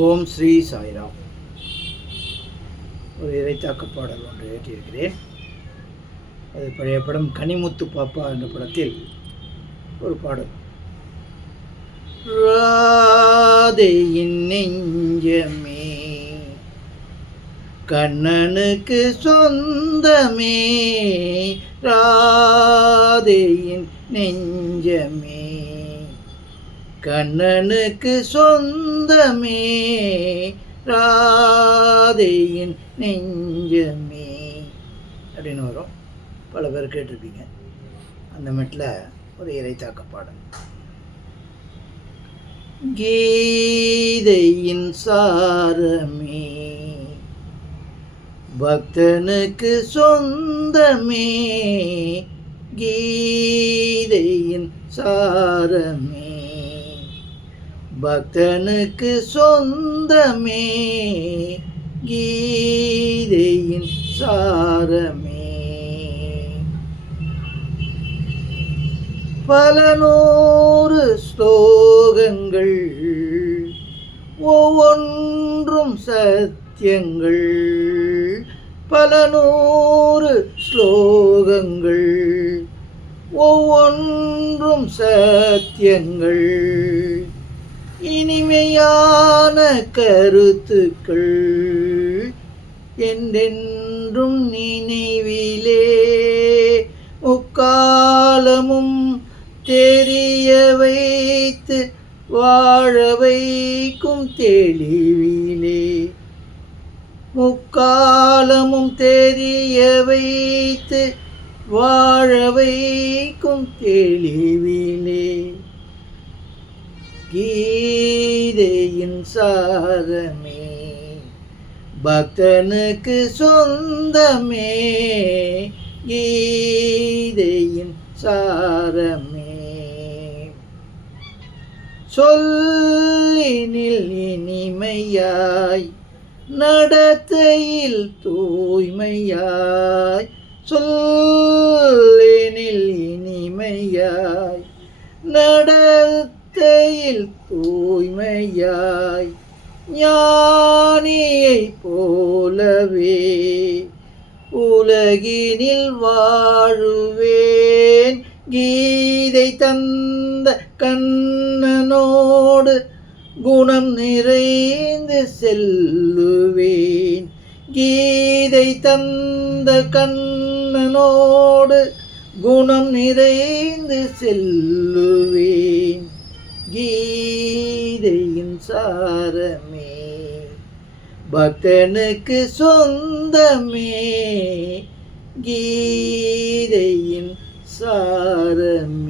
ஓம் ஸ்ரீ சாய்ராம். ஒரு இறைத்தாக்க பாடல் ஒன்று ஏற்றியிருக்கிறேன். அது பழைய படம் கனிமுத்து பாப்பா என்ற படத்தில் ஒரு பாடல். ராதையின் நெஞ்சமே கண்ணனுக்கு சொந்தமே, ராதையின் நெஞ்சமே கண்ணனுக்கு சொந்தமே, ராதையின் நெஞ்சமே அப்படின்னு வரும். பல பேர் கேட்டிருப்பீங்க. அந்த மெட்டில் ஒரு இறைத்தாக்க பாடல். கீதையின் சாரமே பக்தனுக்கு சொந்தமே, கீதையின் சாரமே பக்தனுக்கு சொந்தமே, கீதையின் சாரமே. பல நூறு ஸ்லோகங்கள், ஒவ்வொன்றும் சத்தியங்கள். பல நூறு ஸ்லோகங்கள், ஒவ்வொன்றும் சத்தியங்கள். இனிமையான கருத்துக்கள் என்றென்றும் நினைவிலே, முக்காலமும் தெரிய வைத்து வாழ வைக்கும் தெளிவிலே, முக்காலமும் தெரிய வைத்து வாழ வைக்கும் தெளிவிலே, கீதையின் சாரமே பக்தனுக்கு சொந்தமே, கீதையின் சாரமே. சொல்லினில் இனிமையாய், நடத்தையில் தூய்மையாய். சொல்லினில் இனிமையாய், நடத்தையில் தூய்மையாய். ஞானியைப் போலவே உலகினில் வாழுவேன், கீதை தந்த கண்ணனோடு குணம் நிறைந்து செல்லுவேன். கீதை தந்த கண்ணனோடு குணம் நிறைந்து செல்லுவேன், கீதையின் சாரமே பக்தனுக்கு சொந்தமே, கீதையின் சாரமே.